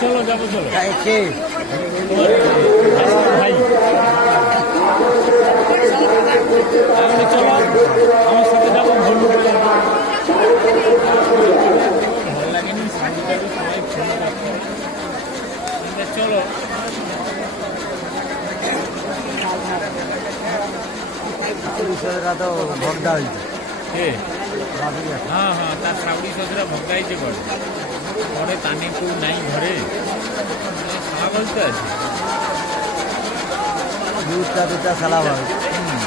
চলো। যাব চলো ভাই চলো আমার সাথে যাব ভুল ভালো লাগেনি সবাই ফোন রাখো চলো বিষয়টা তো ভোট দেওয়া হ্যাঁ হ্যাঁ তার শাশুড়ি শ্বশুরা ভগাইছে করে পরে তানে কেউ নাই ঘরে। শালা বলতে আছে। ভাই হুম।